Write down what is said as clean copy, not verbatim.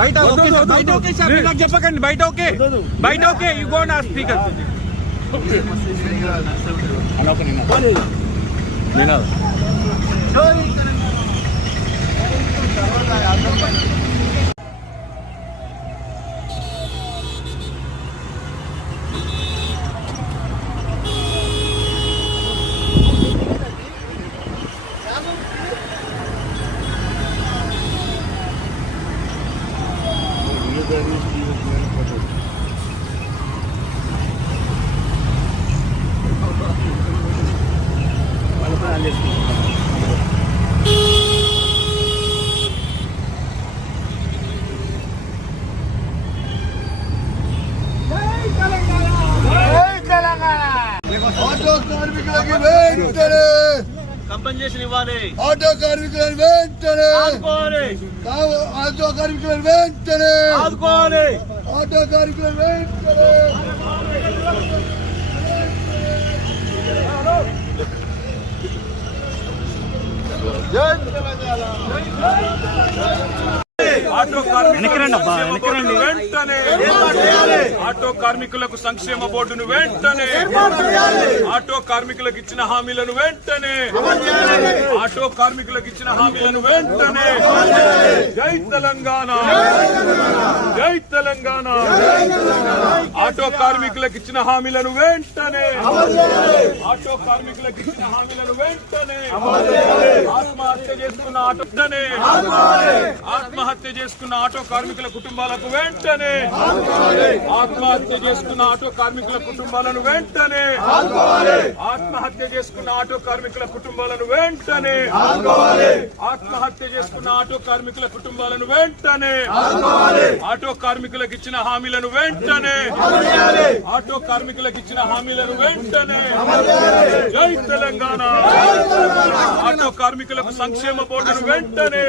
బయట okay sir, నాకు చెప్పకండి. బయట ఓకే, బయట ఓకే. యూ గో నా స్పీకర్. ఆటో కార్మికులకి వెంటనే కంపెన్సేషన్ ఇవ్వాలి. ఆటో కార్మికులను వెంటనే ఆదుకోవాలి. ఆటో కార్మికులను వెంటనే ఆదుకోవాలి. ఆటో కార్మికులను వెంటనే ఆటో వెంటనే ఆటో కార్మికులకు సంక్షేమ బోర్డును వెంటనే, ఆటో కార్మికులకు ఇచ్చిన హామీలను వెంటనే, ఆటో కార్మికులకు ఇచ్చిన హామీలను వెంటనే. జై తెలంగాణ, జై తెలంగాణ. ఆటో కార్మికులకు ఇచ్చిన హామీలను వెంటనే, ఆటో కార్మికులకు ఇచ్చిన హామీలను వెంటనే. ఆత్మహత్య చేసుకున్న ఆటోనే, ఆత్మహత్య చేసుకున్న ఆటో కార్మికుల కుటుంబాలకు వెంటనే, ఆత్మహత్య చేసుకున్న ఆటో కార్మికుల కుటుంబాలను వెంటనే, ఆత్మహత్య చేసుకున్న ఆటో కార్మికుల కుటుంబాలను వెంటనే, ఆత్మహత్య చేసుకున్న ఆటో కార్మికుల కుటుంబాలను వెంటనే, ఆటో కార్మికులకు ఇచ్చిన హామీలను వెంటనే, ఆటో కార్మికులకు ఇచ్చిన హామీలను వెంటనే. జై తెలంగాణ. ఆటో కార్మికులకు సంక్షేమ బోర్డును వెంటనే.